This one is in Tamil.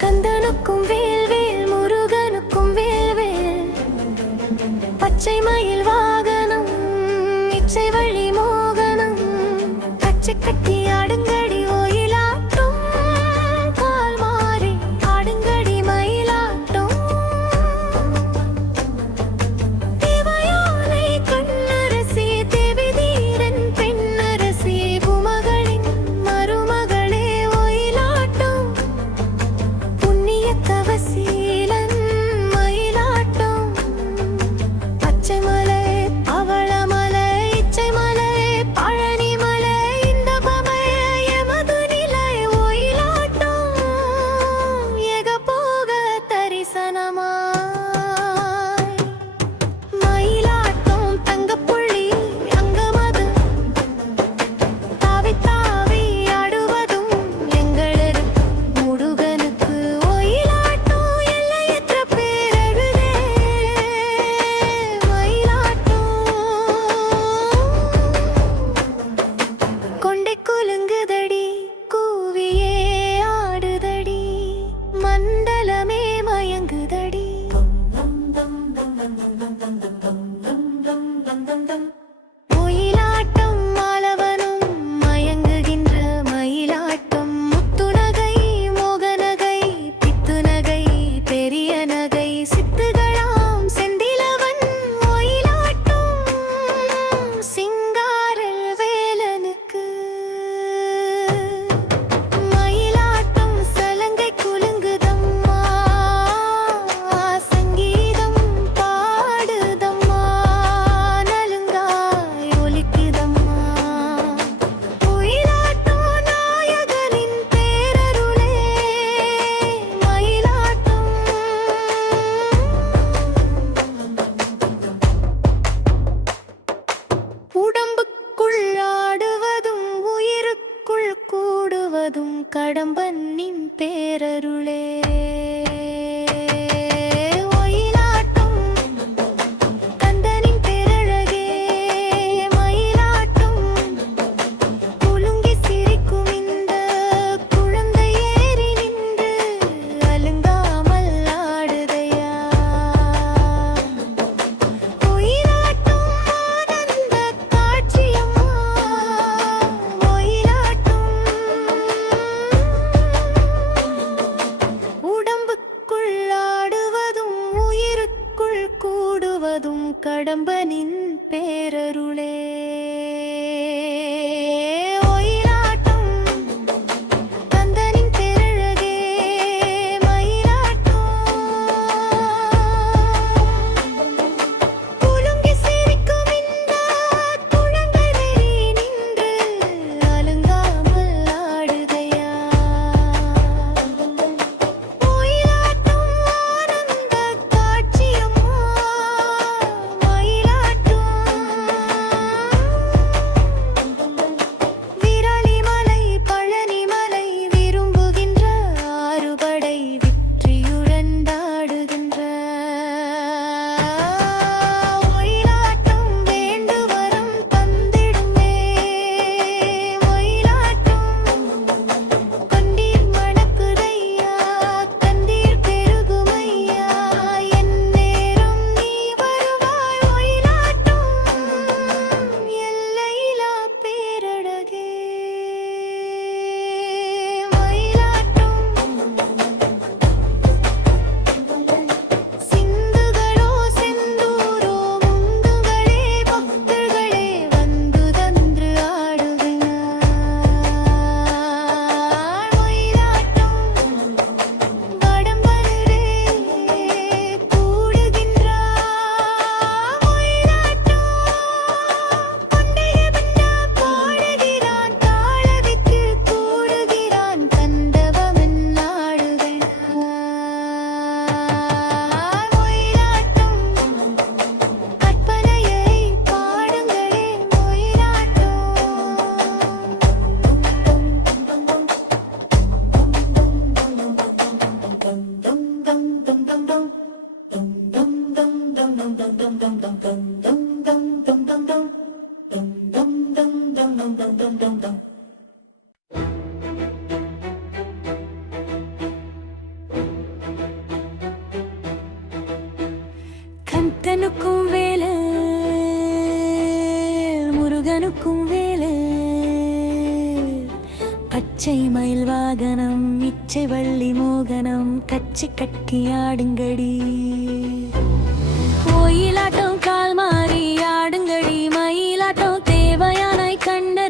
கந்தனுக்கும் வேல்வேல் முருகனுக்கும் வேல்வேல் பச்சை மயில் வாகனம் இச்சை வழி மோகனம் கச்சை கட்டி ஆடுங்கடி ஒயிலாட்டம் கால் மாறி ஆடுங்கடி மயிலாட்டம் தேவயானை கண்ணரசி தேவி தீரன் பெண்ணரசி பூமகளின் மருமகளே ஒயிலாட்டம் புண்ணிய தவசீலன் மயிலாட்டம் பச்சை மலை அவளமலை இச்சை மலை பழனி மலை இந்த பமய எமது நிலை ஒயிலாட்டம் எக போக தரிசனமாய் மயிலாட்டம் தங்கப்புள்ளி அங்கமது தாவி தாவி ஆடுவதும் எங்களது முருகனுக்கு ஒயிலாட்டம் எல்லையற்ற பேரழகே மயிலாட்டம் கொண்டை குலுங்குதடி கூவியே ஆடுதடி மண்டலமே மயங்குதடி ஒயிலாட்டம் மாலவனும் மயங்குகின்ற மயிலாட்டம் முத்துநகை மோகநகை பித்துநகை பெரிய நகை சித்துகளாம் செந்திலவன் ஒயிலாட்டம் சிங்காரல் வேலனுக்கு மயிலாட்டம் சலங்கை குலுங்குதம்மா சங்கீதம் பாடுதம்மா நலுங்காய் ஒலிக்குதம்மா ஒயிலாட்டம் நாயகனின் பேரருளே மயிலாட்டம் உடம்புக்குள் ஆடுவதும் உயிருக்குள் கூடுவதும் கடம்பனின் பேரருளே ஒயிலாட்டம் கந்தனின் பேரழகே மயிலாட்டம் குலுங்கி சிரிக்கும் இந்த குழந்தை ஏறி நின்று அலுங்காமல் ஆடுதையா ஒயிலாட்டம் ஆனந்த காட்சியம்மா ஒயிலாட்டம் கந்தனுக்கும் வேலை முருகனுக்கும் வேலை பச்சை மயில் வாகனம் இச்சை வள்ளி மோகனம் கச்சி கட்டி ஆடுங்கடி ஒயிலாட்டம் கால் மாறி ஆடுங்கடி மயிலாட்டம் தேவையானாய் கண்ட